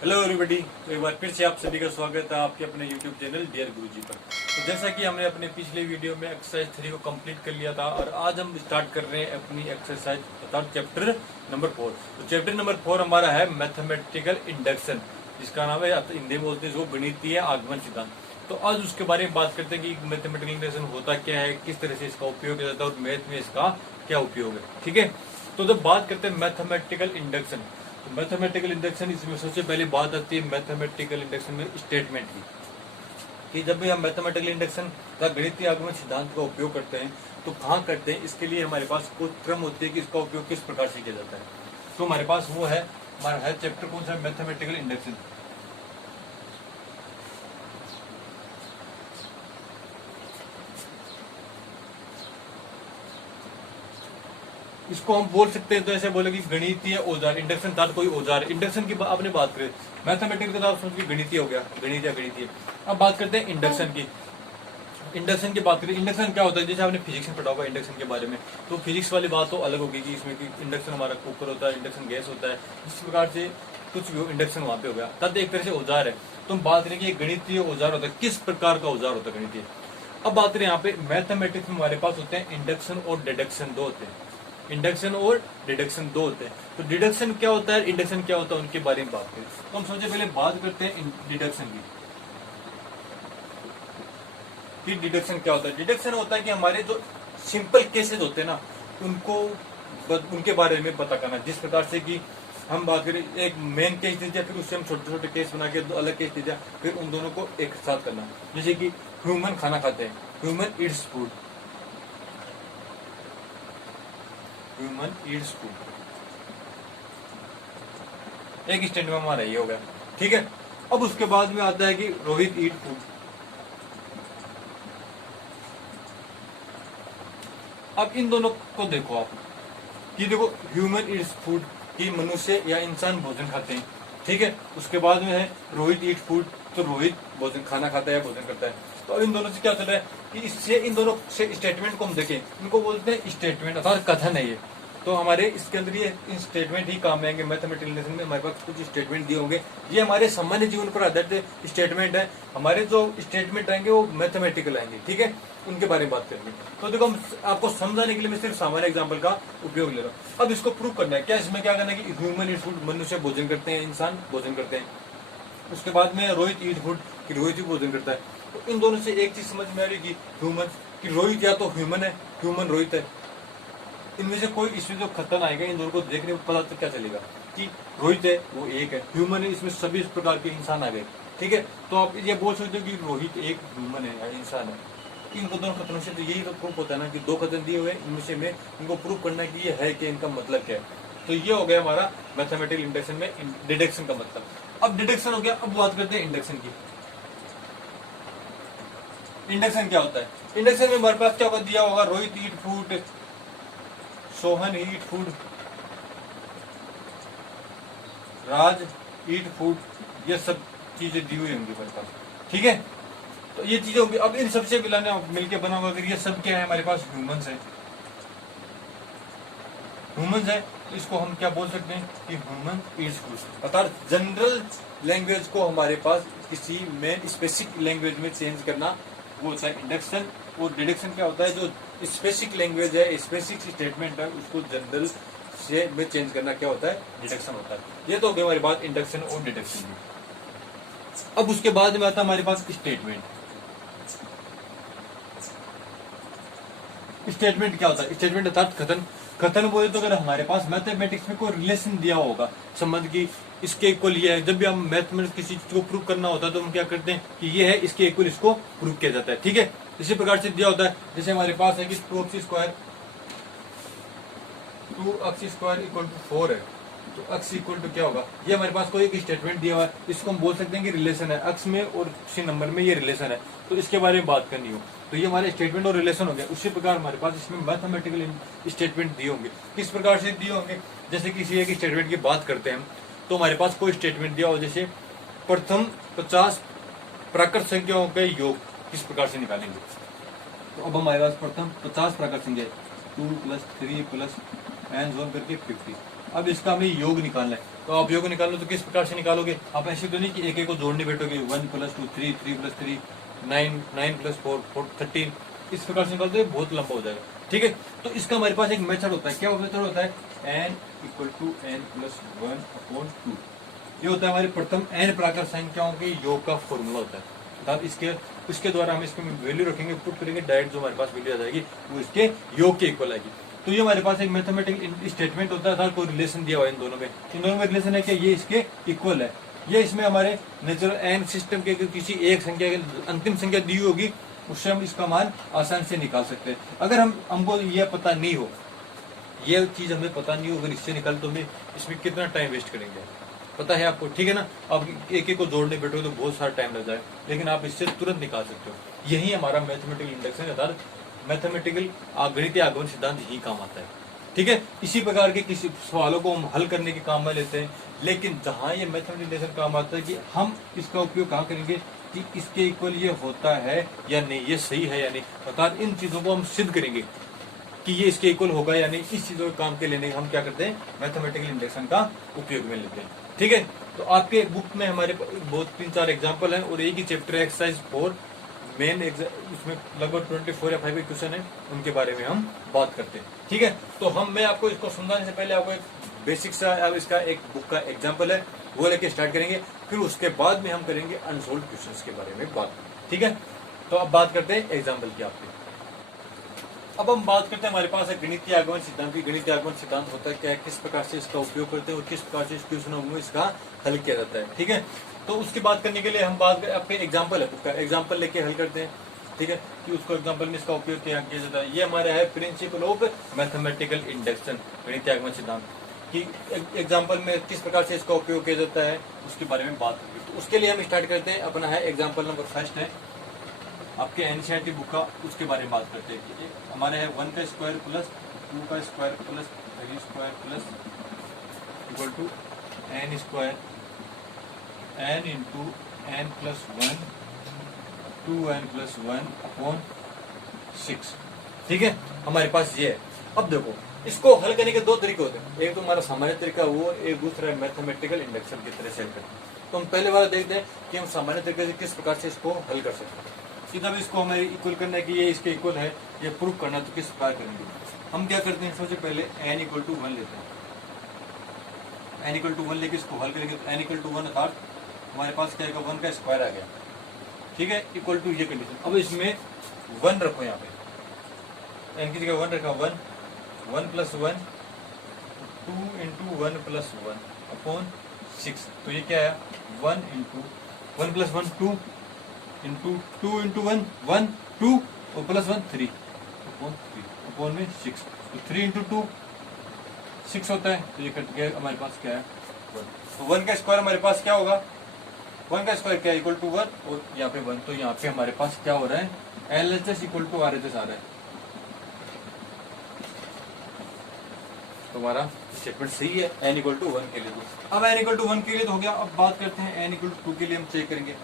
Hello everybody. तो एक बार फिर से आप सभी का स्वागत है आपके अपने यूट्यूब चैनल डियर गुरुजी पर। तो जैसा कि हमने अपने पिछले वीडियो में एक्सरसाइज 3 को कंप्लीट कर लिया था और आज हम स्टार्ट कर रहे हैं अपनी एक्सरसाइज अर्थात चैप्टर नंबर 4। तो चैप्टर नंबर 4 हमारा है मैथमेटिकल इंडक्शन, जिसका नाम है हिंदी में बोलते हैं इसको गणितीय आगमन सिद्धांत। तो आज उसके बारे में बात करते हैं कि मैथमेटिकल इंडक्शन होता क्या है, किस तरह से इसका उपयोग किया जाता है और मैथ में इसका क्या उपयोग है। ठीक है, तो जब बात करते हैं मैथमेटिकल इंडक्शन, तो मैथमेटिकल इंडक्शन इसमें सबसे पहले बात आती है मैथमेटिकल इंडक्शन में स्टेटमेंट की, कि जब भी हम मैथमेटिकल इंडक्शन का गणितीय आगमन सिद्धांत का उपयोग करते हैं तो कहाँ करते हैं, इसके लिए हमारे पास कुछ क्रम होती है कि इसका उपयोग किस प्रकार से किया जाता है। तो हमारे पास वो है, हमारा है चैप्टर कौन सा, मैथमेटिकल इंडक्शन। इसको हम बोल सकते हैं तो ऐसे बोले कि गणितीय औजार। इंडक्शन था कोई औजार, इंडक्शन की आपने बात करें, मैथमेटिक्स तो आप समझ गणितीय हो गया, गणितीय। अब बात करते हैं इंडक्शन की। इंडक्शन की बात करें, इंडक्शन क्या होता है, जैसे आपने फिजिक्स में पढ़ा होगा इंडक्शन के बारे में, तो फिजिक्स वाली बात तो अलग होगी कि इसमें कि इंडक्शन हमारा कुकर होता है, इंडक्शन गैस होता है, इस प्रकार से कुछ भी इंडक्शन वहां पे हो गया, तब एक तरह से औजार है। तो हम बात करें कि गणितीय औजार होता है, किस प्रकार का औजार होता है गणितीय। अब बात करें यहाँ पे मैथमेटिक्स में हमारे पास होते हैं इंडक्शन और डिडक्शन दो होते हैं, इंडक्शन और डिडक्शन दो होते हैं। तो डिडक्शन क्या होता है, इंडक्शन क्या होता है, उनके बारे में बात करें। तो हम सबसे पहले बात करते हैं डिडक्शन की, कि डिडक्शन क्या होता है। डिडक्शन होता है कि हमारे जो सिंपल केसेस होते हैं ना, उनको उनके बारे में पता करना। जिस प्रकार से कि हम बात करें, एक मेन केस दे दिया, फिर उससे हम छोटे छोटे केस बना के दो अलग केस दे दिया, फिर उन दोनों को एक साथ करना। जैसे कि ह्यूमन खाना खाते हैं, human Yeats food, human Yeats food, एक स्टेटमेंट हमारा ये हो गया। ठीक है, अब उसके बाद में आता है कि रोहित ईट फूड। अब इन दोनों को देखो आप, कि देखो ह्यूमन ईट्स फूड कि मनुष्य या इंसान भोजन खाते हैं। ठीक है, उसके बाद में है रोहित ईट फूड, तो रोहित भोजन खाना खाता है, भोजन करता है। तो अब इन दोनों से क्या चल रहा है कि इससे इन दोनों से स्टेटमेंट को हम देखें, इनको बोलते हैं स्टेटमेंट अर्थात कथन है ये। तो हमारे इसके अंदर ये स्टेटमेंट ही काम आएंगे। मैथमेटिकल इंडक्शन में हमारे पास कुछ स्टेटमेंट दिए होंगे, ये हमारे सामान्य जीवन पर आधारित स्टेटमेंट है। हमारे जो स्टेटमेंट आएंगे वो मैथमेटिकल आएंगे। ठीक है, उनके बारे में बात करेंगे। तो देखो, हम आपको समझाने के लिए मैं सिर्फ सामान्य एग्जाम्पल का उपयोग ले रहा हूँ। अब इसको प्रूव करना है क्या, इसमें क्या करना है कि ह्यूमन ईट फूड, मनुष्य भोजन करते हैं, इंसान भोजन करते हैं। उसके बाद में रोहित ईट फूड कि रोहित ही भोजन करता है। तो इन दोनों से एक चीज समझ में आ रही कि ह्यूमन, कि रोहित या तो ह्यूमन है, ह्यूमन रोहित है। इनमें से कोई इसमें जो खतन आएगा, इन दोनों को देखने में पता तो क्या चलेगा कि रोहित है वो एक है, ह्यूमन है, इसमें सभी इस प्रकार के इंसान आ गए। ठीक है, तो आप ये बोल सकते हो कि रोहित एक ह्यूमन है या इंसान है। इनको दोनों खतनों से तो यही तो प्रूफ होता है ना कि दो खतन दिए हुए, इनमें से में इनको प्रूफ करना है कि ये है कि इनका मतलब क्या है। तो ये हो गया हमारा मैथमेटिकल इंडक्शन में डिडक्शन का मतलब। अब डिडक्शन हो गया, अब बात करते हैं इंडक्शन की। इंडक्शन क्या होता है, इंडक्शन में हमारे पास क्या होगा, दिया होगा Rohit eat food, Sohan eat food, Raj eat food, ये सब चीजें दी हुई होंगी हमारे पास। ठीक है, तो ये चीजें होंगी। अब इन सबसे मिलाने मिलके बना होगा, अगर ये सब क्या है हमारे पास, ह्यूमंस है, ह्यूमंस है, तो इसको हम क्या बोल सकते हैं कि ह्यूमन ईट्स फूड। अर्थात जनरल लैंग्वेज को हमारे पास किसी में स्पेसिफिक लैंग्वेज में चेंज करना, वो होता है इंडक्शन। और डिडक्शन क्या होता है, जो स्पेसिफिक लैंग्वेज है, स्पेसिफिक स्टेटमेंट है, उसको जनरल से में चेंज करना क्या होता है, डिडक्शन होता है। ये तो हो गई हमारी बात इंडक्शन और डिडक्शन की। अब उसके बाद में आता है हमारे पास स्टेटमेंट। स्टेटमेंट क्या होता है, स्टेटमेंट अर्थात कथन। कथन बोले तो अगर हमारे पास मैथमेटिक्स में कोई रिलेशन दिया होगा, संबंध की इसके इक्वल ये है, जब भी हम मैथ में किसी चीज को प्रूव करना होता है तो हम क्या करते हैं कि ये है इसके इक्वल, इसको प्रूव किया जाता है। ठीक है, इसी प्रकार से दिया होता है, जैसे हमारे पास है कि 2x स्क्वायर इक्वल टू 4 है, तो x इक्वल टू क्या होगा, ये हमारे पास कोई एक स्टेटमेंट दिया हुआ है, इसको हम बोल सकते हैं कि रिलेशन है, x में और किसी नंबर में ये रिलेशन है, तो इसके बारे में बात करनी हो तो ये हमारे स्टेटमेंट और रिलेशन हो गया। उसी प्रकार हमारे पास इसमें मैथमेटिकल स्टेटमेंट दिए होंगे। किस प्रकार से दिए होंगे, जैसे किसी एक स्टेटमेंट की बात करते हैं हम, तो हमारे पास कोई स्टेटमेंट दिया हो, जैसे प्रथम 50 प्राकृत संख्याओं के योग किस प्रकार से निकालेंगे। तो अब हमारे पास प्रथम 50 प्राकृत संख्या 2 + 3 + n जोन करके 50, अब इसका हमें योग निकालना है, तो आप योग निकालो तो किस प्रकार से निकालोगे? आप ऐसे तो नहीं कि एक एक को जोड़ने बैठोगे, 1 + 2 3, 3 + 3 9, 9 + 4 13, इस प्रकार से निकालते हैं, बहुत लंबा हो जाएगा। ठीक है, तो इसका हमारे पास एक मेथड होता है। क्या मेथड होता है? n = n + 1/2। ये होता है हमारे प्रथम n प्राकृत संख्याओं के योग का फॉर्मूला होता है। अर्थात इसके द्वारा हम इसमें वैल्यू रखेंगे, पुट करेंगे, डायरेक्ट जो हमारे पास वैल्यू आ जाएगी वो इसके योग के इक्वल आएगी। तो ये हमारे पास एक मैथमेटिकल स्टेटमेंट होता है, था कोई रिलेशन दिया हुआ है इन दोनों में रिलेशन है कि ये इसके इक्वल है। ये इसमें हमारे नेचुरल एन सिस्टम के किसी एक संख्या की अंतिम संख्या दी होगी, उससे हम इसका मान आसानी से निकाल सकते हैं। अगर हमको ये पता नहीं हो, ये चीज हमें पता नहीं हो, अगर इससे निकाल तो हमें इसमें कितना टाइम वेस्ट करेंगे, पता है आपको, ठीक है ना। आप एक एक को जोड़ने बैठो तो बहुत सारा टाइम लग जाए, लेकिन आप इससे तुरंत निकाल सकते हो। यही हमारा मैथमेटिकल इंडक्शन अर्थात मैथमेटिकल गणितीय आगमन सिद्धांत यही काम आता है। ठीक है, इसी प्रकार के किसी सवालों को हम हल करने के काम में लेते हैं, लेकिन जहां ये मैथमेटिकल इंडक्शन काम आता है कि हम इसका उपयोग कहाँ करेंगे कि इसके इक्वल ये होता है या नहीं, ये सही है या नहीं, अर्थात इन चीजों को हम सिद्ध करेंगे कि ये इसके इक्वल होगा या नहीं। इस चीजों के काम के लेने हम क्या करते हैं? मैथमेटिकल इंडक्शन का उपयोग में लेते हैं। ठीक है, तो आपके बुक में हमारे बहुत 3-4 एग्जाम्पल हैं, और एक ही चैप्टर एक्सरसाइज 4 मेन इसमें लगभग 24 या 5 क्वेश्चन है, उनके बारे में हम बात करते हैं। ठीक है, तो मैं आपको इसको समझाने से पहले आपको एक बेसिक सा अब इसका एक बुक का एग्जाम्पल है वो लेके स्टार्ट करेंगे, फिर उसके बाद में हम करेंगे अनसोल्व क्वेश्चंस के बारे में बात। ठीक है, तो अब बात करते हैं एग्जाम्पल की आपके। अब हम बात करते हैं, हमारे पास एक गणितीय आगमन सिद्धांत की। गणितीय आगमन सिद्धांत होता है क्या है, किस प्रकार से इसका उपयोग करते हैं और किस प्रकार से इस क्वेश्चनों में इसका हल किया जाता है। ठीक है, तो उसकी बात करने के लिए हम बात आपके एग्जाम्पल है उसका एग्जाम्पल लेके हल करते हैं। ठीक है, कि उसको एग्जाम्पल में इसका उपयोग किया जाता है। ये हमारा है प्रिंसिपल ऑफ मैथमेटिकल इंडक्शन, गणितीय आगमन सिद्धांत कि एग्जाम्पल में किस प्रकार से इसका उपयोग किया जाता है उसके बारे में बात करेंगे। तो उसके लिए हम स्टार्ट करते हैं, अपना है एग्जाम्पल नंबर फर्स्ट है आपके एनसीईआरटी बुक का, उसके बारे में बात करते हैं कि हमारे है 1 का स्क्वायर प्लस 2 का square plus 3 square plus equal to n square n into n plus 1 2n plus 1/6। ठीक है, हमारे पास ये है। अब देखो, इसको हल करने के दो तरीके होते हैं, एक तो हमारा सामान्य तरीका वो, एक दूसरा है मैथमेटिकल इंडक्शन की तरह से हल करते हैं। तो हम पहले वाला देखते हैं कि हम सामान्य तरीके से किस प्रकार से इसको हल कर सकते हैं। सीधा भी इसको हमें इक्वल करना है कि ये इसके इक्वल है, ये प्रूव करना है, तो किस प्रकार करेंगे। हम क्या करते हैं, सबसे पहले n = 1 लेते हैं। n = 1 लेके इसको हल करेंगे तो n = 1 अर्थात हमारे पास क्या आएगा, 1 का स्क्वायर आ गया। ठीक है, इक्वल टू ये कंडीशन। अब इसमें 1 रखो, यहाँ पे n की जगह 1 रखा, 1 + 1 2 × 1 + 1/6। तो ये क्या है, 1 × 1 + 1 2 इंटू 2 × 1 1 2 और प्लस 1 3/6। तो 3 × 2 6 होता है, तो ये कट गया, हमारे पास क्या है 1। तो 1 का स्क्वायर हमारे पास क्या होगा, 1 का स्क्वायर क्या इक्वल टू 1 और यहाँ पे 1। तो यहाँ पे हमारे पास क्या हो रहा है, LHS = RHS आ रहा है। तो हमारा स्टेटमेंट सही है n = 1 के लिए। तो अब n = 1 के लिए तो हो गया। अब बात करते हैं n = 2 के लिए हम चेक करेंगे।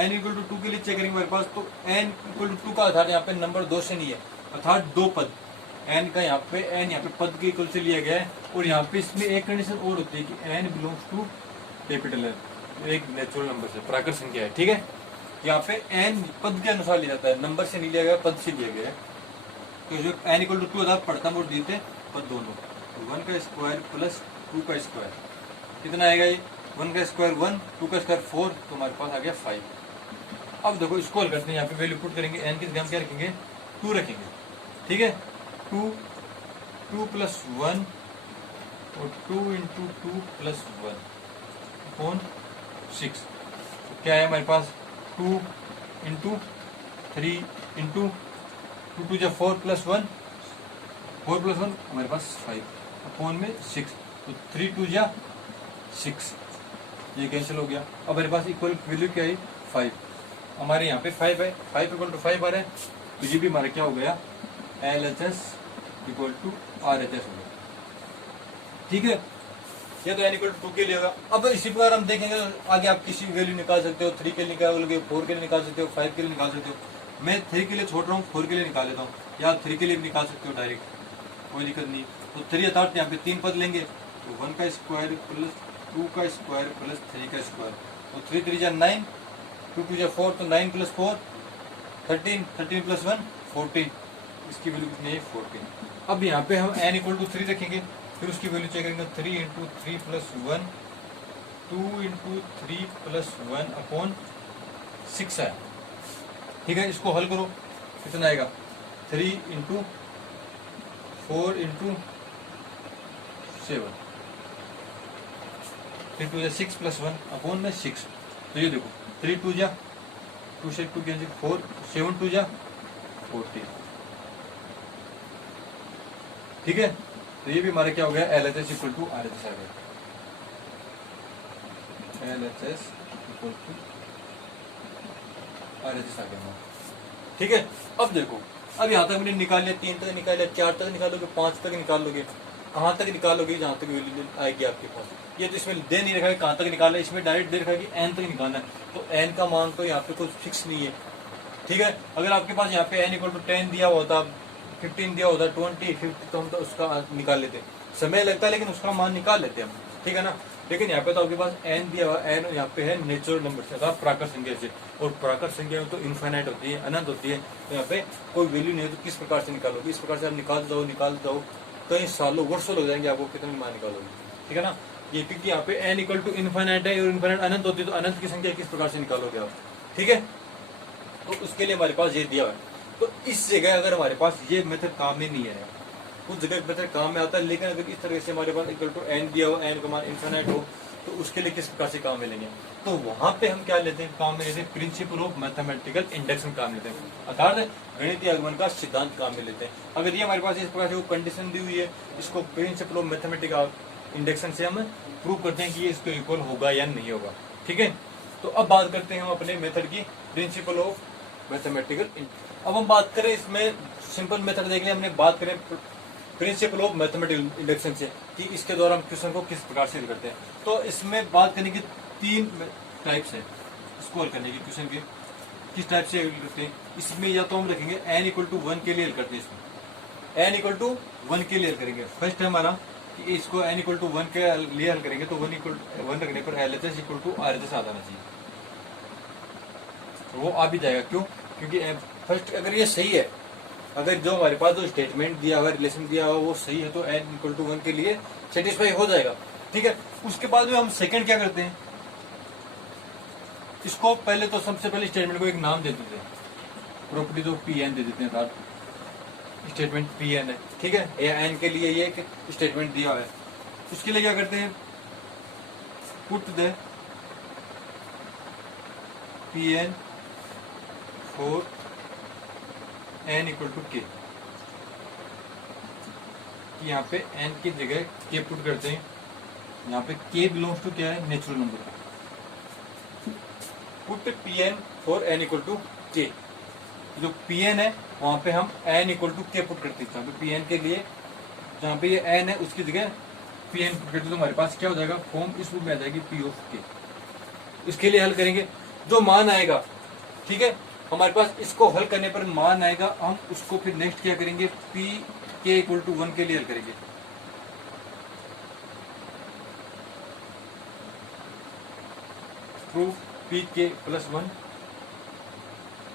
n = 2 के लिए चेक करेंगे हमारे पास, तो n = 2 का अर्थात यहाँ पे नंबर 2 से नहीं है, अर्थात 2 पद n का, यहाँ पे n यहाँ पे पद के इक्वल से लिया गया है। और यहाँ पे इसमें एक कंडीशन और होती है कि n belongs to capital N, एक नेचुरल नंबर से, प्राकृत संख्या है। ठीक है, यहाँ पे n पद के अनुसार लिया जाता है, नंबर से नहीं लिया गया, पद से लिया गया है। तो जो n = 2 अर्थात पढ़ता मोड दिए थे पद दोनों, 1 का स्क्वायर प्लस 2 का स्क्वायर कितना आएगा, ये 1 का स्क्वायर 1 2 का स्क्वायर 4, तो हमारे पास आ गया 5। अब देखो इसको हल करते हैं, यहाँ पे वैल्यू पुट करेंगे, n की जगह हम क्या रखेंगे 2 रखेंगे। ठीक है, 2 + 1 और 2 × 2 + 1/6। क्या है हमारे पास 2 × 3 × 2 2 × 4 + 1 4 + 1 हमारे पास 5/6। तो 3 2 × 6, ये कैंसिल हो गया। अब हमारे पास इक्वल वैल्यू क्या है 5, हमारे यहाँ पे 5 है, 5 = 5 आ रहा है। तो ये भी हमारा क्या हो गया, LHS = RHS हो गया। ठीक है, ये तो n = 2 के लिए होगा। अब इसी प्रकार हम देखेंगे तो आगे आप किसी वैल्यू निकाल सकते हो, 3 के लिए निकालोगे, 4 के लिए निकाल सकते हो, 5 के लिए निकाल सकते हो। मैं 3 के लिए छोड़ रहा हूँ, 4 के लिए निकाल लेता हूँ, या 3 के लिए भी निकाल सकते हो डायरेक्ट, कोई दिक्कत नहीं। तो 3 अर्थात यहाँ पे 3 पद लेंगे, तो 1 का स्क्वायर प्लस 2 का स्क्वायर प्लस 3 का स्क्वायर, तो 3 3 जा 9, 2 2 जा 4, तो 9 प्लस 4 13, 13 प्लस 1 14, इसकी वैल्यू कितनी है 14। अब यहाँ पे हम n इक्वल टू 3 रखेंगे, फिर उसकी वैल्यू चेक करेंगे 3 into 3 plus 1, 2 into 3 plus 1 upon 6 है। ठीक है, इसको हल करो, कितना आएगा 3 इंटू 4 इंटू 7, 3 2 जा 6 प्लस 1 अपॉन में 6। तो ये देखो 3 2 जा 2 से 2 कैंसिल 4, 7 2 जा 14। ठीक है, तो ये भी हमारा क्या हो गया LHS इक्वल टू RHS आ गया, LHS इक्वल टू RHS आ गया। ठीक है, अब देखो, अब यहाँ तक मैंने निकाल लिया, 3 तक निकाल लिया, 4 तक निकालोगे, 5 तक निकाल लोगे, कहाँ तक निकालोगे जहाँ तक वैल्यू आएगी आपके पास। ये तो इसमें दे नहीं रखा है कहाँ तक निकालना है, इसमें डायरेक्ट दे रखा है कि n तक निकालना है, तो n का मान तो यहाँ पे कुछ फिक्स नहीं है। ठीक है, अगर आपके पास यहाँ पे n इक्वल टू 10 दिया होता, 15 दिया होता, 20 50, तो हम तो उसका निकाल लेते, समय लगता है लेकिन उसका मान निकाल लेते हम। ठीक है ना, लेकिन यहाँ पे तो आपके पास n दिया हुआ, n यहाँ पे है नेचुरल नंबर से अर्थात प्राकृत संख्या से, और प्राकृत संख्या में तो इनफाइनाइट होती है, अनंत होती है, तो यहाँ पे कोई वैल्यू नहीं है, तो किस प्रकार से निकालोगे, इस प्रकार से आप निकाल जाओ कई सालों वर्षों लग जाएंगे आपको कितने मान निकालोगे। ठीक है ना, ये क्योंकि यहाँ पे n इक्वल टू इनफाइनाइट है और इनफाइनाइट अनंत होती है, तो अनंत की संख्या किस प्रकार से निकालोगे आप। ठीक है, तो उसके लिए हमारे पास ये दिया हुआ है। तो इस जगह अगर हमारे पास ये मेथड काम में नहीं है, कुछ जगह मेथड काम में आता है, लेकिन अगर इस तरह से हमारे पास इक्वल टू n दिया हो, n का मान इनफाइनाइट हो, तो उसके लिए किस प्रकार से काम मिलेंगे, तो वहां पे हम क्या लेते हैं, काम में लेते हैं प्रिंसिपल ऑफ मैथमेटिकल इंडक्शन काम लेते हैं, अर्थात गणितीय आगमन का सिद्धांत काम में लेते हैं। अगर ये हमारे पास इस प्रकार से कंडीशन दी हुई है, इसको प्रिंसिपल ऑफ मैथमेटिकल इंडक्शन से हम प्रूव करते हैं कि ये इसको इक्वल होगा या नहीं होगा। ठीक है, तो अब बात करते हैं हम अपने मेथड की, प्रिंसिपल ऑफ मैथमेटिकल। अब हम बात करें इसमें सिंपल मेथड देख लिया हमने, बात करें प्रिंसिपल ऑफ मैथमेटिकल इंडक्शन से कि इसके द्वारा हम क्वेश्चन को किस प्रकार से हल करते हैं। तो इसमें बात करने की 3 टाइप्स है इसको हल करने की, क्वेश्चन के किस टाइप से हल करते हैं। इसमें या तो हम रखेंगे n इक्वल टू 1 के लिए हल करते हैं, इसमें n इक्वल टू 1 के लिए हल करेंगे। फर्स्ट है हमारा कि इसको n इक्वल टू 1 के लिए हल करेंगे, तो 1 इक्वल 1 रखने पर LHS इक्वल टू RHS आ जाना चाहिए, वो आ भी जाएगा। क्यों, क्योंकि फर्स्ट अगर ये सही है, अगर जो हमारे पास जो स्टेटमेंट दिया हुआ, रिलेशन दिया हुआ वो सही है, तो n इक्वल टू 1 के लिए सेटिस्फाई हो जाएगा। ठीक है, उसके बाद में हम सेकंड क्या करते हैं, इसको पहले तो सबसे पहले स्टेटमेंट को एक नाम दे देते हैं, प्रॉपर्टीज ऑफ Pn दे देते हैं, स्टेटमेंट Pn है। ठीक है, n के लिए ये एक स्टेटमेंट दिया हुआ है, उसके लिए क्या करते हैं, put the Pn for n equal to k, यहाँ पे n की जगह k पुट करते हैं, यहाँ पे k बिलोंग्स टू क्या है, natural number. Put Pn for n equal to k, जो Pn है वहां पे हम n equal to k put करते हैं, तो Pn के लिए जहाँ पे ये n है उसकी जगह Pn पुट करते, तो हमारे पास क्या हो जाएगा, फॉर्म इस रूप में आ जाएगी P ऑफ k। इसके लिए हल करेंगे, जो मान आएगा, ठीक है, हमारे पास इसको हल करने पर मान आएगा, हम उसको फिर नेक्स्ट क्या करेंगे, पी के इक्वल टू 1 के लिए हल करेंगे। प्रूफ पी के प्लस 1,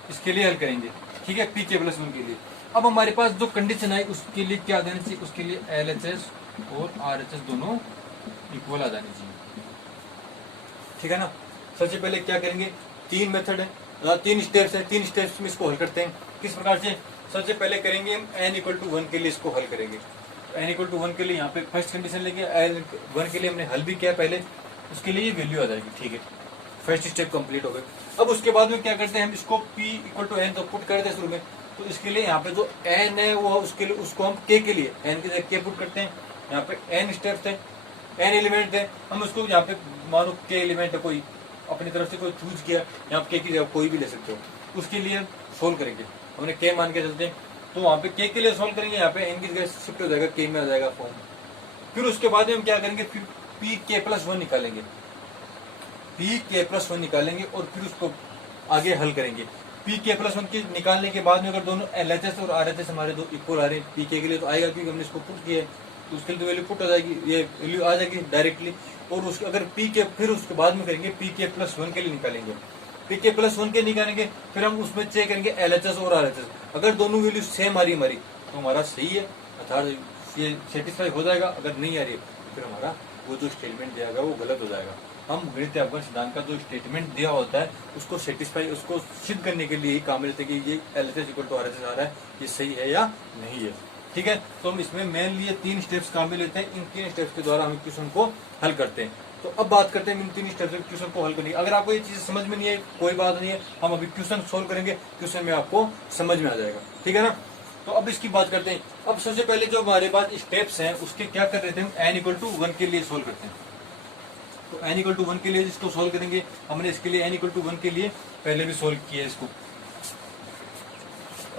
इसके लिए हल करेंगे। ठीक है, पी के प्लस 1 के लिए। अब हमारे पास जो कंडीशन है उसके लिए क्या देना चाहिए, उसके लिए LHS और RHS दोनों इक्वल आ जानी चाहिए। ठीक है ना, सबसे पहले क्या करेंगे, 3 मेथड है, 3 स्टेप्स है, 3 स्टेप्स में इसको हल करते हैं। किस प्रकार से, सबसे पहले करेंगे हम n इक्वल टू 1 के लिए इसको हल करेंगे। n इक्वल टू 1 के लिए यहाँ पे फर्स्ट कंडीशन लेंगे, n 1 के लिए हमने हल भी किया पहले, उसके लिए ये वैल्यू आ जाएगी। ठीक है, फर्स्ट स्टेप कंप्लीट हो गए। अब उसके बाद में क्या करते हैं, हम इसको p इक्वल टू n तो पुट करते हैं शुरू में, तो इसके लिए यहाँ पे जो n है वो उसके लिए उसको हम k के लिए n की जगह k पुट करते हैं। यहाँ पे n स्टेप्स है, n एलिमेंट है, हम उसको यहाँ पे मानो k एलिमेंट है, कोई अपनी तरफ से कोई चूज किया, यहाँ पे k की जगह कोई भी ले सकते हो, उसके लिए सोल्व करेंगे। हमने k मान के चलते हैं, तो वहाँ पे k के लिए सोल्व करेंगे, यहाँ पे n की जगह शिफ्ट हो जाएगा, k में आ जाएगा फॉर्म। फिर उसके बाद में हम क्या करेंगे, फिर p k प्लस 1 निकालेंगे, p k प्लस 1 निकालेंगे और फिर उसको आगे हल करेंगे। p k प्लस 1 के निकालने के बाद में अगर दोनों LHS और RHS हमारे दो इक्वल आ रहे हैं, p k के लिए तो आएगा क्योंकि हमने इसको पुट किया है, तो उसके लिए तो वैल्यू पुट हो जाएगी, ये वैल्यू आ जाएगी डायरेक्टली। और उसके अगर पी के फिर उसके बाद में करेंगे पी के प्लस वन के लिए निकालेंगे, पी के प्लस वन के निकालेंगे, फिर हम उसमें चेक करेंगे एलएचएस और आरएचएस। अगर दोनों वैल्यू सेम आ रही हमारी तो हमारा सही है, अर्थात ये सेटिस्फाई हो जाएगा। अगर नहीं आ रही फिर हमारा वो जो स्टेटमेंट दिया गया वो गलत हो जाएगा। हम गणितीय अवकल सिद्धांत का जो स्टेटमेंट दिया होता है उसको सेटिस्फाई, उसको सिद्ध करने के लिए ही काम लेते हैं कि ये एलएचएस इक्वल टू आरएचएस आ रहा है, ये सही है या नहीं है। ठीक है, तो हम इसमें मेनली ये 3 स्टेप्स काम में लेते हैं। इन 3 स्टेप्स के द्वारा हम क्वेश्चन को हल करते हैं। तो अब बात करते हैं इन 3 स्टेप्स से क्वेश्चन को हल करने की। अगर आपको ये चीज समझ में नहीं है कोई बात नहीं है, हम अभी क्वेश्चन सोल्व करेंगे, क्वेश्चन में आपको समझ में आ जाएगा। ठीक है ना। तो अब इसकी बात करते हैं। अब सबसे पहले जो हमारे पास स्टेप्स हैं उसके क्या कर रहे थे हम, n इक्वल टू 1 के लिए सोल्व करते हैं। तो n इक्वल टू 1 के लिए इसको सोल्व करेंगे। हमने इसके लिए n इक्वल टू 1 के लिए पहले भी सोल्व किया इसको।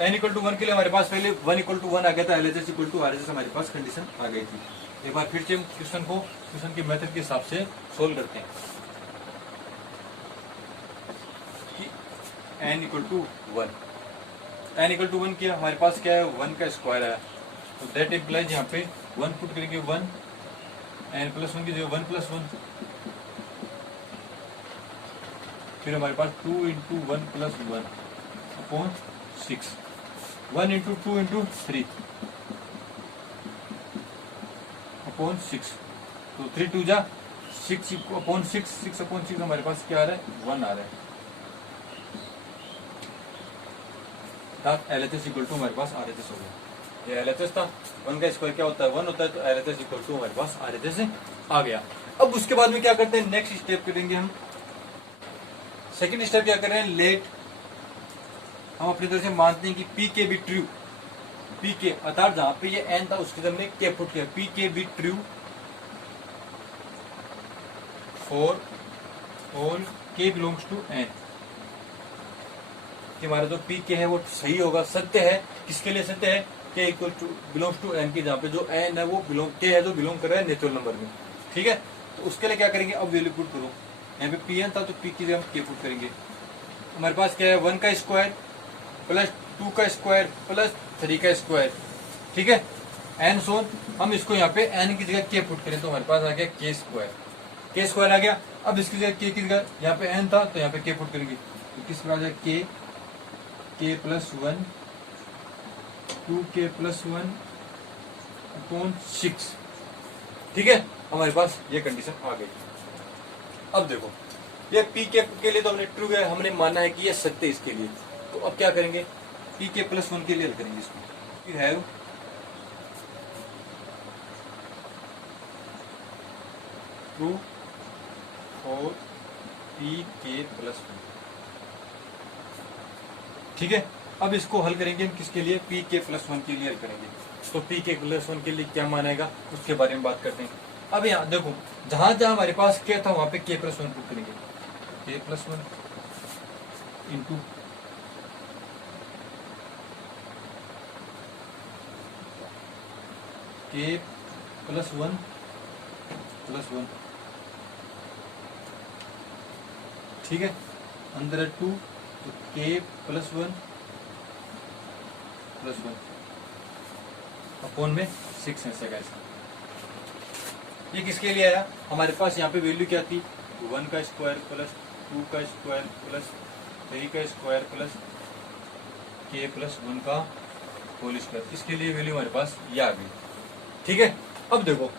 n इक्वल टू 1 के लिए हमारे पास पहले 1 इक्वल टू 1 आ गया था, एलएचएस इक्वल टू आरएचएस हमारे पास कंडीशन आ गई थी। एक बार फिर से हम क्वेश्चन के मेथड के हिसाब से सोल्व करते हैं कि n equal to 1, n equal to 1 किया, हमारे पास क्या है 1 का स्क्वायर आया। तो दैट इम्प्लाइज यहाँ पे 1 पुट करेंगे 1, n प्लस 1 की जगह 1 प्लस 1, फिर हमारे पास 2 into 1 plus 1 upon 6, 1 into 2 into 3 upon 6, तो 3 2 जा 6 अपॉन 6, 6 अपॉन 6 हमारे पास क्या आ रहा है 1 आ रहा है। एलएचएस इक्वल टू हमारे पास आरएचएस हो गया। ये एलएचएस था, 1 का स्क्वायर क्या होता है 1 होता है, तो एलएचएस इक्वल टू हमारे पास आरएचएस आ गया। अब उसके बाद में क्या करते हैं, नेक्स्ट स्टेप करेंगे हम। सेकंड स्टेप क्या कर रहे हैं, लेट हम अपनी तरफ से मानते हैं कि पी के बी ट्रू, पी के अर्थात जहां पे ये एन था उसके हमने के पुट किया, पी के बी ट्रू फॉर ऑल के बिलोंग्स टू एन, कि हमारा जो पी के है वो सही होगा, सत्य है। किसके लिए सत्य है, k equal to belongs to n की, जहाँ पे जो एन है वो बिलोंग के है जो बिलोंग कर रहा है नेचुरल नंबर में। ठीक है, तो उसके लिए क्या करेंगे, अब वैल्यू पुट करो। यहाँ पे पी एन था तो पी की जगह हम के पुट करेंगे। हमारे पास क्या है 1 का स्क्वायर प्लस 2 का स्क्वायर प्लस 3 का स्क्वायर। ठीक है, एन सोन हम इसको यहाँ पे एन की जगह के पुट करें तो हमारे पास आ गया के स्क्वायर, के स्क्वायर आ गया। अब इसकी जगह के की जगह यहाँ पे एन था तो यहाँ पे के पुट करेंगे, तो किस प्रकार के प्लस 1 2k प्लस 1 अपॉन 6। ठीक है, हमारे पास ये कंडीशन आ गई। अब देखो ये पी के लिए तो हमने ट्रू है, हमने माना है कि ये सत्य है इसके लिए। तो अब क्या करेंगे, पी के प्लस 1 के लिए हल करेंगे इसको। You have true for P के प्लस 1। ठीक है, अब इसको हल करेंगे हम किसके लिए, पी के प्लस 1 के लिए हल करेंगे। तो पी के प्लस 1 के लिए क्या मानेगा उसके बारे में बात करते हैं। अब यहाँ देखो जहां जहां हमारे पास के था वहां पे के प्लस 1 पुट करेंगे, के प्लस 1 इंटू के प्लस 1 प्लस 1। ठीक है, अंदर है 2 तो के प्लस 1 प्लस 1 अपॉन में 6 ऐसे का ऐसा। ये किसके लिए आया, हमारे पास यहाँ पे वैल्यू क्या थी 1 का स्क्वायर प्लस 2 का स्क्वायर प्लस 3 का स्क्वायर प्लस के प्लस 1 का होल स्क्वायर। इसके लिए वैल्यू हमारे पास ये आ गई। ठीक है, अब देखो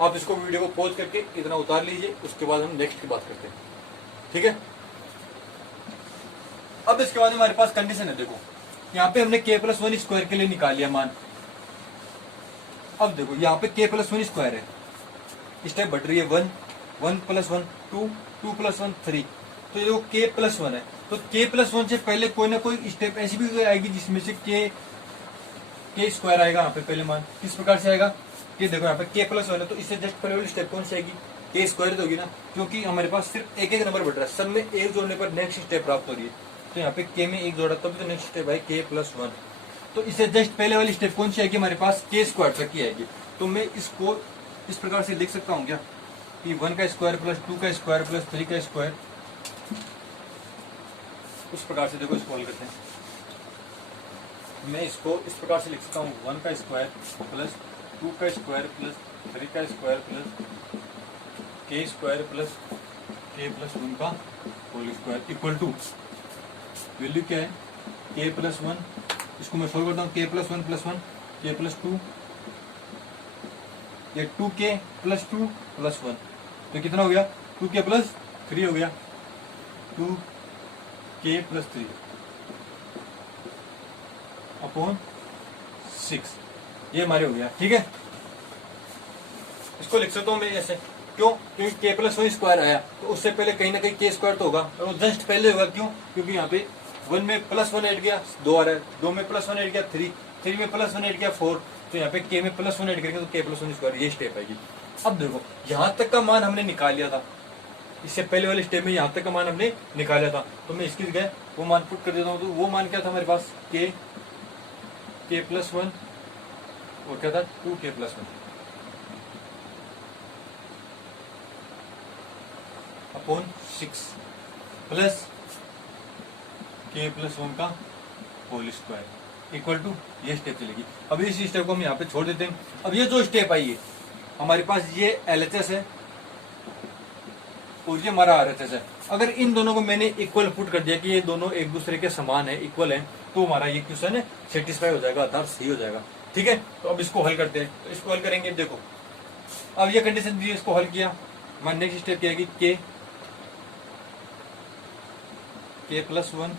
आप इसको वीडियो को पॉज करके इतना उतार लीजिए, उसके बाद हम नेक्स्ट की बात करते हैं। ठीक है, अब इसके बाद हमारे पास कंडीशन है, देखो यहाँ पे हमने के प्लस 1 स्क्वायर के लिए निकाल लिया मान। अब देखो यहाँ पे के प्लस 1 स्क्वायर है, स्टेप बढ़ रही है 1 1 प्लस 1 2 2 प्लस 1 3, तो ये के प्लस 1 है। तो के प्लस 1 से पहले कोई ना कोई स्टेप ऐसी भी आएगी जिसमें से के स्क्वायर आएगा। यहाँ पे पहले मान किस प्रकार से आएगा, कि देखो यहाँ पे के प्लस 1 है तो इससे जस्ट पहले वाली स्टेप कौन सी आएगी, के स्क्वायर होगी ना, क्योंकि हमारे पास सिर्फ एक एक नंबर बढ़ रहा है, सब में एक जोड़ने पर नेक्स्ट स्टेप प्राप्त हो रही है। तो यहाँ पे के में एक जोड़ा तभी तो नेक्स्ट स्टेप है के प्लस 1। तो इससे जस्ट पहले वाली स्टेप कौन सी आएगी, हमारे पास के स्क्वायर तक की आएगी। तो मैं इसको इस प्रकार से लिख सकता हूँ क्या, कि 1 का स्क्वायर प्लस 2 का स्क्वायर प्लस 3 का स्क्वायर, उस प्रकार से देखो इसको हल करते हैं। मैं इसको इस प्रकार से लिख सकता हूँ 1 का स्क्वायर प्लस 2 का स्क्वायर प्लस 3 का square plus k square plus k plus 1 का whole square equal to value क्या है के प्लस 1, इसको मैं सोल्व करता हूँ, के प्लस 1 के प्लस 2, ये 2k प्लस 2 प्लस 1, तो कितना हो गया 2k प्लस 3 हो गया, 2k प्लस 3 अपॉन 6, ये हमारे हो गया। ठीक है, इसको लिख सकता हूँ मैं ऐसे, क्यों? क्योंकि k प्लस 1 स्क्वायर आया तो उससे पहले कहीं ना कहीं k स्क्वायर तो होगा, और वो जस्ट पहले होगा। क्यों? क्योंकि यहाँ पे 1 में प्लस 1 ऐड किया 2 आ रहा है, 2 में प्लस 1 ऐड किया 3, 3 में प्लस 1 ऐड किया 4, तो यहाँ पे k में प्लस 1 ऐड करेंगे तो k प्लस 1 स्क्वायर, ये स्टेप आएगी। अब देखो यहाँ तक का मान हमने निकाल लिया था, इससे पहले वाले स्टेप में यहाँ तक का मान हमने निकाल लिया था, तो मैं इसकी जगह वो मान पुट कर देता हूँ। तो वो मान क्या था हमारे पास, k प्लस 1 और क्या था 2k plus 1 upon 6 plus k plus 1 का होल स्क्वायर इक्वल टू, ये स्टेप चलेगी। अब इस स्टेप को हम यहाँ पे छोड़ देते हैं। अब ये जो स्टेप आई है हमारे पास, ये LHS है और ये हमारा RHS है। अगर इन दोनों को मैंने इक्वल पुट कर दिया कि ये दोनों एक दूसरे के समान है, इक्वल है, तो हमारा ये क्वेश्चन है सेटिस्फाई हो जाएगा, अर्थात सही हो जाएगा। ठीक है, तो अब इसको हल करते हैं। तो इसको हल करेंगे, देखो अब ये कंडीशन दी, इसको हल किया, हमारा नेक्स्ट स्टेप क्या है कि k plus 1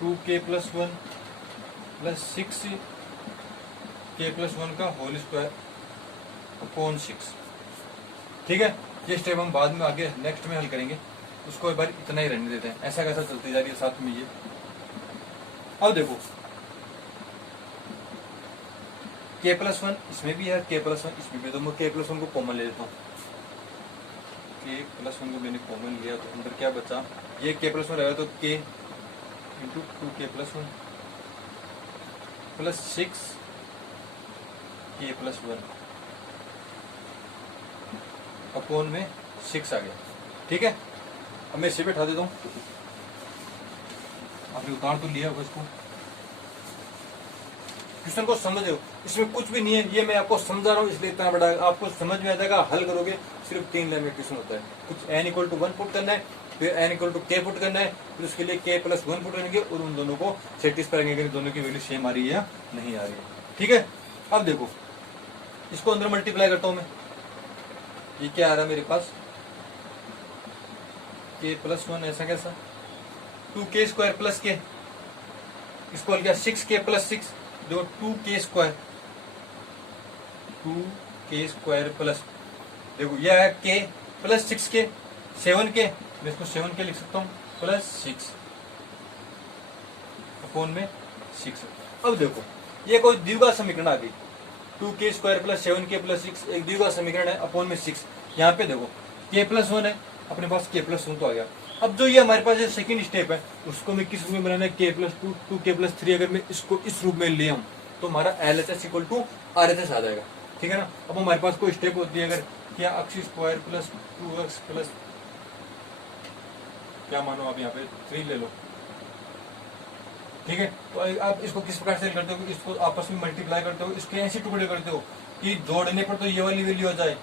2k plus 1 plus 6k plus 1 का होल स्क्वायर अपॉन 6। ठीक है, ये स्टेप हम बाद में आगे नेक्स्ट में हल करेंगे, उसको एक बार इतना ही रहने देते हैं, ऐसा कैसा चलती जा रही है साथ में ये। अब देखो k प्लस 1 इसमें भी है, k प्लस 1 इसमें भी, तो मैं k प्लस 1 को कॉमन ले लेता हूँ। k प्लस 1 को मैंने कॉमन लिया तो अंदर क्या बचा, ये k प्लस 1 रहेगा तो k into 2k plus 1 plus 6k plus 1 upon में 6 आ गया। ठीक है, अब मैं इसे बैठा देता हूँ, आपने उतार तो लिया होगा इसको, क्वेश्चन को समझो, इसमें कुछ भी नहीं है, ये मैं आपको समझा रहा हूँ इसलिए इतना बड़ा, आपको समझ में आ जाएगा। हल करोगे सिर्फ 3 लाइन में क्वेश्चन होता है, कुछ n इक्वल टू 1 पुट करना है, फिर n equal to k put करना है, फिर उसके लिए k प्लस 1 पुट करेंगे और उन दोनों को सेटिस्फाई करेंगे कि दोनों की वैल्यू सेम आ रही है या नहीं आ रही है। ठीक है, अब देखो इसको अंदर मल्टीप्लाई करता हूँ मैं, ये क्या आ रहा है मेरे पास, k प्लस 1, ऐसा कैसा 2k स्क्वायर प्लस k, इसको हल किया 6k प्लस 6, देखो 2k स्क्वायर प्लस, देखो यह है k प्लस 6k 7k, मैं इसको 7k लिख सकता हूँ प्लस 6 अपॉन में 6। अब देखो ये कोई द्विघात समीकरण आ गई, 2k square plus 7k plus 6 एक द्विघात समीकरण है अपॉन में 6। यहाँ पे देखो k प्लस 1 है, अपने पास k प्लस 1 तो आ गया। अब जो ये हमारे पास सेकंड स्टेप है उसको मैं किस रूप में बनाना है, k प्लस 2 2k प्लस 3, अगर मैं इसको इस रूप में ले आऊँ तो हमारा LHS इक्वल टू RHS आ जाएगा। ठीक है ना, अब हमारे पास कोई स्टेप होती है, अगर क्या x square plus 2x plus क्या मानो आप यहाँ पे 3 ले लो। ठीक है, तो आप इसको किस प्रकार से करते हो, इसको आपस में मल्टीप्लाई करते हो, इसके ऐसे टुकड़े करते हो कि जोड़ने पर तो ये वाली वैल्यू आ जाए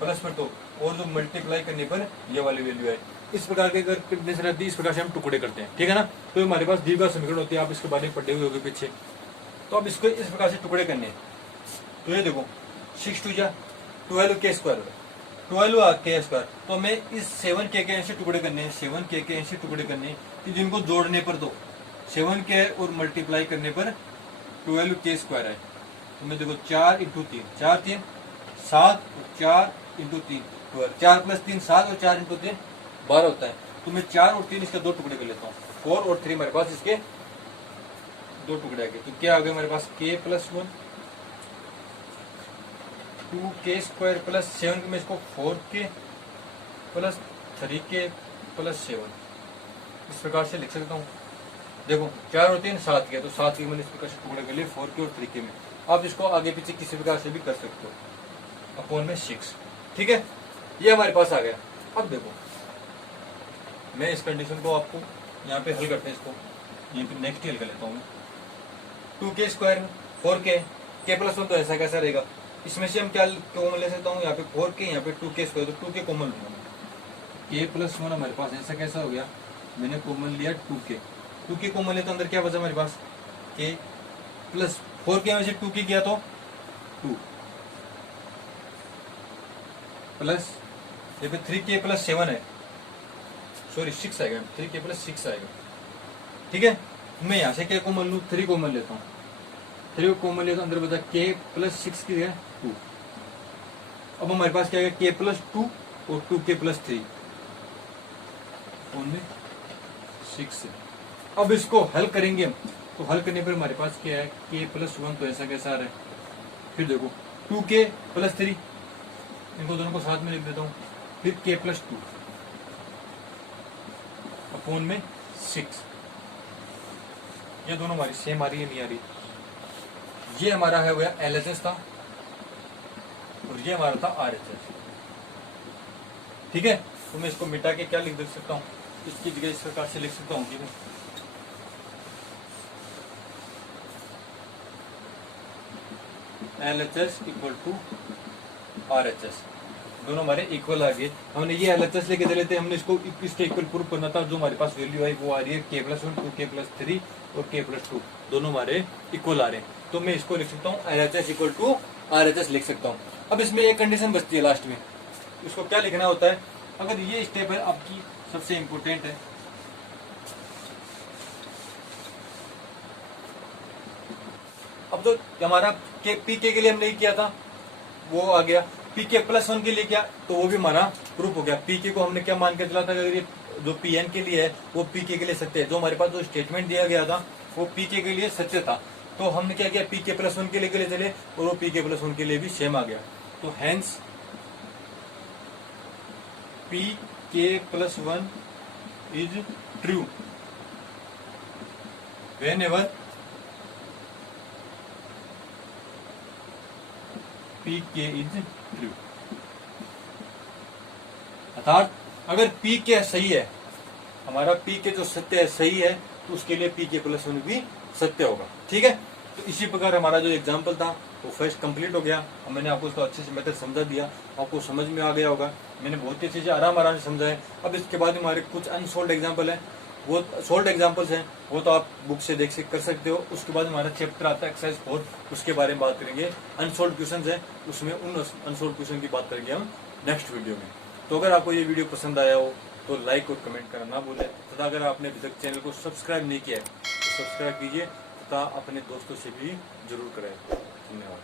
प्लस पर तो, और जो मल्टीप्लाई करने पर ये वाली वैल्यू है। इस प्रकार के अगर कंडीशन रहती है, इस प्रकार से हम टुकड़े करते हैं। ठीक है ना, तो हमारे पास द्विघात समीकरण होती है, आप इसके बारे में पढ़े हुए होगे पीछे, तो अब इसको इस प्रकार से टुकड़े करने हैं। तो ये देखो 6 2 12k स्क्वायर, 12k स्क्वायर, तो हमें इस 7k के ऐसे टुकड़े करने हैं, 7k के ऐसे टुकड़े करने हैं कि जिनको जोड़ने पर तो 7k और मल्टीप्लाई करने पर 12k स्क्वायर है। तो मैं देखो 4 इंटू 3 4 3 7 और 4 इंटू 3 12, 4 प्लस 3 7 और 4 इंटू 3 12 होता है। तो मैं 4 और 3 इसके 2 टुकड़े कर लेता हूँ, 4 और 3 हमारे पास इसके 2 टुकड़े आ गए। तो क्या आ गया हमारे पास k plus 1 2k square plus 7, में इसको 4k प्लस 3k प्लस 7 इस प्रकार से लिख सकता हूँ। देखो 4 और 3 7 के, तो 7 के मैंने इस प्रकार से टुकड़े कर लिए 4k और 3k में। आप इसको आगे पीछे किसी प्रकार से भी कर सकते हो अपॉन में 6। ठीक है, ये हमारे पास आ गया। अब देखो मैं इस कंडीशन को आपको यहाँ पे हल करते हैं, इसको यहीं पे नेक्स्ट हल कर लेता हूँ मैं। 2k स्क्वायर 4k के प्लस वन तो ऐसा कैसा रहेगा, इसमें से हम क्या कॉमन ले सकता हूँ, यहाँ पे 4k यहाँ पे 2k स्क्वायर, तो 2k कॉमन लूंगा। के प्लस वन हमारे पास ऐसा कैसा हो गया, मैंने कॉमन लिया 2k कॉमन लिया तो अंदर क्या बचा हमारे पास k प्लस 4k में से 2k किया तो 2 प्लस ये पे 3k प्लस 7 है, सॉरी 6 आएगा, 3k प्लस 6 आएगा। ठीक है, मैं यहाँ से क्या कॉमन लूँ, 3 कॉमन लेता हूँ, 3 को कॉमन लिया तो अंदर बचा k प्लस 6 की है 2। अब हमारे पास क्या है k प्लस 2 और 2k प्लस 3 ओनली 6 है। अब इसको हल करेंगे हम, तो हल करने पर हमारे पास क्या है k प्लस 1 तो ऐसा कैसा आ रहा है, फिर देखो 2k प्लस 3, इनको दोनों को साथ में लिख देता हूँ, फिर k प्लस 2 अपॉन में 6, ये दोनों हमारी सेम आ रही है नहीं आ रही। ये हमारा है हुआ LHS था और ये हमारा था RHS। ठीक है, तो मैं इसको मिटा के क्या लिख दे सकता हूँ, इसकी जगह इस प्रकार से लिख सकता हूँ कि LHS इक्वल टू RHS, दोनों हमारे इक्वल आ गए। हमने ये LHS लेके दे लेते, हमने इसको इसके इक्वल प्रूफ करना था, जो हमारे पास वैल्यू आई वो आ रही है k प्लस 1 2k प्लस 3 और k प्लस 2 दोनों हमारे इक्वल आ रहे हैं। तो मैं इसको लिख सकता हूँ LHS इक्वल टू RHS लिख सकता हूँ। अब इसमें एक कंडीशन बचती है लास्ट में, इसको क्या लिखना होता है, अगर ये स्टेप है आपकी सबसे इंपॉर्टेंट है, अब तो हमारा पीके के लिए हमने किया था वो आ गया, पीके प्लस 1 के लिए क्या, तो वो भी हमारा प्रूफ हो गया। पीके को हमने क्या मान के चला था, अगर ये जो पीएन के लिए है वो पीके के लिए सत्य है, जो हमारे पास जो स्टेटमेंट दिया गया था वो पीके के लिए सत्य था, तो हमने क्या किया पीके प्लस 1 के लिए चले और वो पीके प्लस 1 के लिए भी सेम आ गया। तो hence P k plus 1 is true whenever pk is true, अर्थात अगर pk सही है, हमारा pk जो सत्य है सही है, तो उसके लिए pk प्लस 1 भी सत्य होगा। ठीक है, तो इसी प्रकार हमारा जो एग्जाम्पल था वो फर्स्ट कंप्लीट हो गया। मैंने आपको उसका अच्छे से मेथड समझा दिया, आपको समझ में आ गया होगा, मैंने बहुत ही अच्छे से आराम से समझा है। अब इसके बाद हमारे कुछ अनसोल्ड एग्जाम्पल है, वो सोल्ड एग्जाम्पल्स हैं, वो तो आप बुक से देख कर सकते हो। उसके बाद हमारा चैप्टर आता है एक्सरसाइज 4, उसके बारे में बात करेंगे। अनसोल्ड क्वेश्चंस हैं, उसमें उन अनसोल्ड क्वेश्चन की बात करेंगे हम नेक्स्ट वीडियो में। तो अगर आपको ये वीडियो पसंद आया हो तो लाइक और कमेंट करना ना भूलें, तथा अगर आपने अभी तक चैनल को सब्सक्राइब नहीं किया है तो सब्सक्राइब कीजिए, तथा अपने दोस्तों से भी जरूर करें। धन्यवाद।